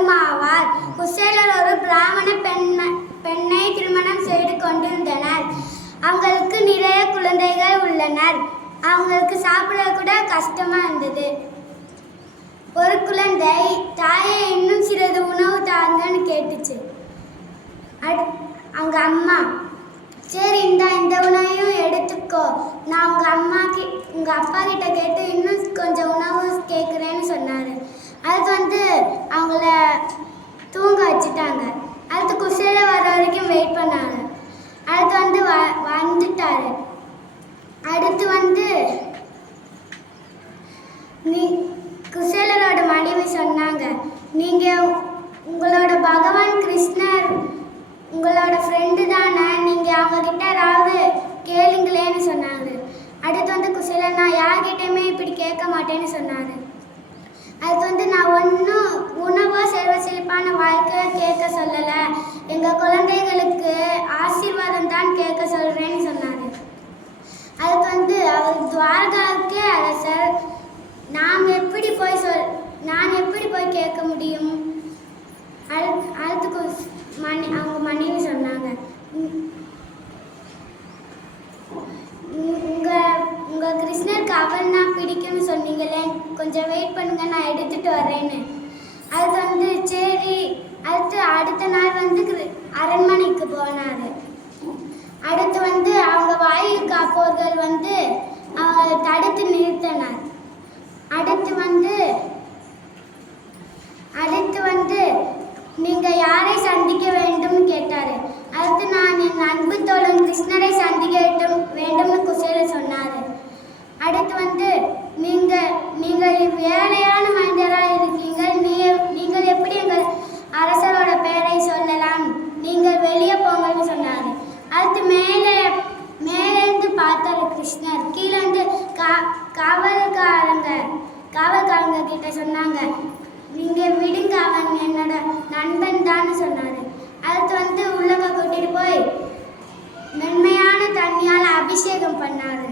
குசேலரும் ஆவார். குசேலர் ஒரு பிராமண பெண்ணை திருமணம் செய்து கொண்டிருந்தனர். அவங்களுக்கு நிறைய குழந்தைகள் உள்ளனர். அவங்களுக்கு சாப்பிட கூட கஷ்டமா இருந்தது. ஒரு குழந்தை தாயை இன்னும் சிறிது உணவு தாங்கன்னு கேட்டுச்சு. அவங்க அம்மா, சரி இந்த உணவையும் எடுத்துக்கோ, நான் உங்க அப்பா கிட்ட கேட்டு இன்னும் கொஞ்சம் உணவு கேட்குறேன்னு சொன்னாரு. அதுக்கு அவங்கள தூங்க வச்சுட்டாங்க. அடுத்து குசேலர் வர வரைக்கும் வெயிட் பண்ணாங்க. அடுத்து வந்துட்டாரு. அடுத்து குசேலரோட மனைவி சொன்னாங்க, நீங்க உங்களோட பகவான் கிருஷ்ணர் உங்களோட ஃப்ரெண்டு தானே, நீங்க அவங்க கிட்ட ஏதாவது கேளுங்களேன்னு சொன்னாங்க. அடுத்து குசேலர், நான் யார்கிட்டயுமே இப்படி கேட்க மாட்டேன்னு சொன்னாரு. அதுக்கு நான் ஒன்றும் உணவோ செல்வ வாழ்க்கையை கேட்க சொல்லலை, எங்கள் குழந்தைகளுக்கு ஆசீர்வாதம் தான் கேட்க சொல்கிறேன்னு சொன்னார். அதுக்கு அவர் துவாரகாவுக்கே அரசர், நான் எப்படி போய் கேட்க முடியும்? அதுக்கு அவங்க மனைவி சொன்னாங்க, உங்கள் கிருஷ்ணருக்கு அவள்னா பிடிக்கும்னு சொன்னீங்களே, கொஞ்சம் வெயிட் பண்ணுங்க, நான் எடுத்துகிட்டு வரேன்னு. அதுக்கு சரி. அடுத்த நாள் அரண்மனைக்கு போனார். அடுத்து அவங்க வாயில் காப்போர்கள் தடுத்து நிறுத்தினார். அடுத்து நீங்கள் யாரை சந்திக்க வேண்டும்னு கேட்டார். அடுத்து நான் என் அன்பு தோழன் கிருஷ்ணரை சந்திக்க வேண்டும்னு குசேலர் சொன்னார். அடுத்து நீங்கள் வேலையான மனிதராக இருக்கீங்கள், நீங்கள் எப்படி எங்கள் அரசரோட பெயரை சொல்லலாம், நீங்கள் வெளியே போங்கன்னு சொன்னார். அடுத்து மேலேருந்து பார்த்தாரு கிருஷ்ணர். கீழே காவல்காரங்க கிட்ட சொன்னாங்க, நீங்கள் விடுங்க, அவன் என்னோட நண்பன் தான் சொன்னார். அடுத்து உள்ளக கூட்டிட்டு போய் மென்மையான தண்ணியால் அபிஷேகம் பண்ணார்.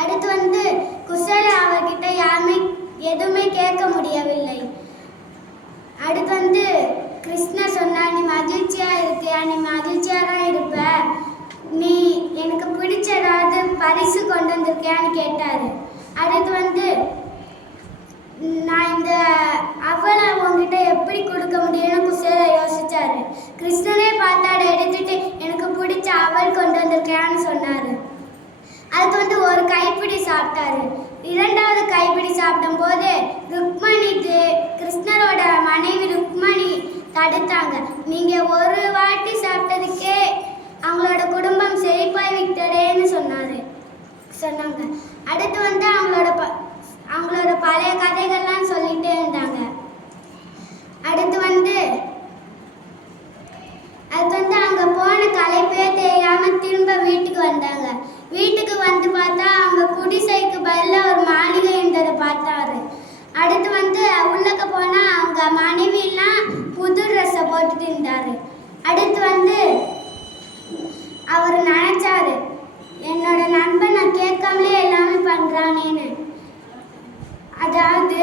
அடுத்து குசேலர் அவர்கிட்ட யாருமே எதுவுமே கேட்க முடியவில்லை. அடுத்து கிருஷ்ணர் சொன்னார், நீ மகிழ்ச்சியாக இருக்கியா, நீ மகிழ்ச்சியாக தான் இருப்ப, நீ எனக்கு பிடிச்ச ஏதாவது பரிசு கொண்டு வந்திருக்கியான்னு கேட்டார். அடுத்து நான் அவளை உங்ககிட்ட எப்படி கொடுக்க முடியும்னு குசேலர் யோசிச்சாரு. கிருஷ்ணனே பார்த்தாட எடுத்துட்டு எனக்கு பிடிச்ச அவள் கொண்டு வந்திருக்கியான்னு சொன்னார். அதுக்கு ஒரு கைப்பிடி சாப்பிட்டாரு. இரண்டாவது கைப்பிடி சாப்பிடும் போது கிருஷ்ணரோட மனைவி ருக்மணி தடுத்தாங்க. நீங்க ஒரு வாட்டி சாப்பிட்டதுக்கே அவங்களோட குடும்பம் செழிப்பாய் விட்டடேன்னு சொன்னாங்க. அடுத்து அவங்களோட பழைய கதைகள்லாம் சொல்லிட்டே இருந்தாங்க. அடுத்து அங்க போன களைப்பே தெரியாம திரும்ப வீட்டுக்கு வந்தாங்க. வீட்டுக்கு பார்த்தா அவங்க குடிசைக்கு பதிலாக ஒரு மாளிகை இருந்ததை பார்த்தாரு. அடுத்து உள்ளக்க போனா அவங்க மனைவியெல்லாம் புது ட்ரெஸ்ஸை போட்டுட்டு இருந்தாரு. அடுத்து அவர் நினைச்சாரு, என்னோட நண்பன் நான் கேட்காமலே எல்லாமே பண்றானேன்னு. அதாவது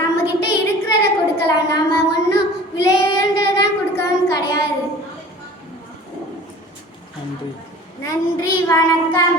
நம்ம கிட்ட இருக்கிறத கொடுக்கலாம், நாம ஒன்றும் விலை உயர்ந்ததான் கொடுக்கணும்னு கிடையாது. நன்றி, வணக்கம்.